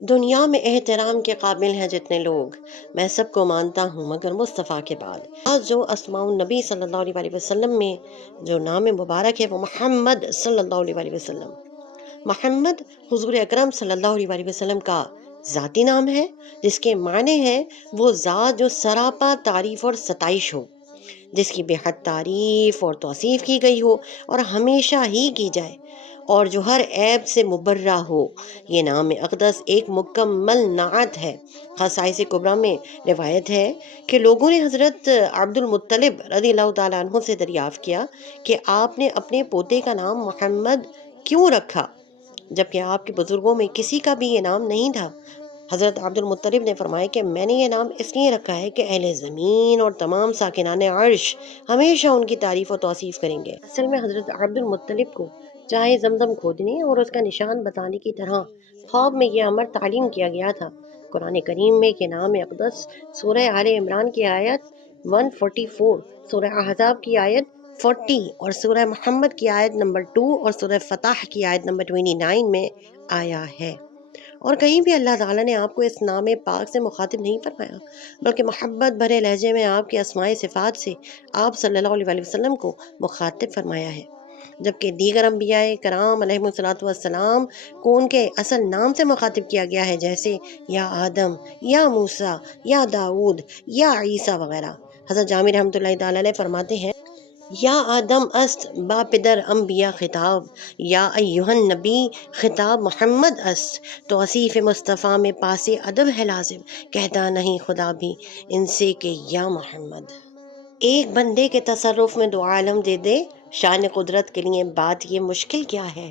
دنیا میں احترام کے قابل ہیں جتنے لوگ، میں سب کو مانتا ہوں مگر مصطفیٰ کے بعد۔ آج جو اسماء النبی صلی اللہ علیہ وسلم میں جو نام مبارک ہے وہ محمد صلی اللہ علیہ وسلم۔ محمد حضور اکرم صلی اللہ علیہ وسلم کا ذاتی نام ہے، جس کے معنی ہے وہ ذات جو سراپا تعریف اور ستائش ہو، جس کی بے حد تعریف اور توصیف کی گئی ہو اور ہمیشہ ہی کی جائے، اور جو ہر عیب سے مبرہ ہو۔ یہ نام اقدس ایک مکمل نعت ہے۔ خصائص کبریٰ میں روایت ہے کہ لوگوں نے حضرت عبد المطلب رضی اللہ تعالیٰ عنہ سے دریافت کیا کہ آپ نے اپنے پوتے کا نام محمد کیوں رکھا، جبکہ آپ کے بزرگوں میں کسی کا بھی یہ نام نہیں تھا۔ حضرت عبد المطلب نے فرمایا کہ میں نے یہ نام اس لیے رکھا ہے کہ اہل زمین اور تمام ساکنان عرش ہمیشہ ان کی تعریف و توصیف کریں گے۔ اصل میں حضرت عبد المطلب کو چاہے زمزم کھودنے اور اس کا نشان بتانے کی طرح خواب میں یہ امر تعلیم کیا گیا تھا۔ قرآن کریم میں یہ نام اقدس سورہ آل عمران کی آیت 144، سورہ احزاب کی آیت 40 اور سورہ محمد کی آیت نمبر 2 اور سورہ فتح کی آیت نمبر 29 میں آیا ہے۔ اور کہیں بھی اللہ تعالیٰ نے آپ کو اس نام پاک سے مخاطب نہیں فرمایا، بلکہ محبت بھرے لہجے میں آپ کے اسماء صفات سے آپ صلی اللہ علیہ وسلم کو مخاطب فرمایا ہے، جبکہ دیگر انبیاء کرام علیہ الصلوۃ والسلام کو ان کے اصل نام سے مخاطب کیا گیا ہے، جیسے یا آدم، یا موسیٰ، یا داؤد، یا عیسیٰ وغیرہ۔ حضرت جامع رحمۃ اللہ تعالیٰ علیہ فرماتے ہیں، یا آدم است با پدر انبیاء خطاب، یا ایہا النبی خطاب محمد است۔ توصیف مصطفیٰ میں پاس ادب ہے لازم، کہتا نہیں خدا بھی ان سے کہ یا محمد۔ ایک بندے کے تصرف میں دو عالم دے دے، شان قدرت کے لیے بات یہ مشکل کیا ہے۔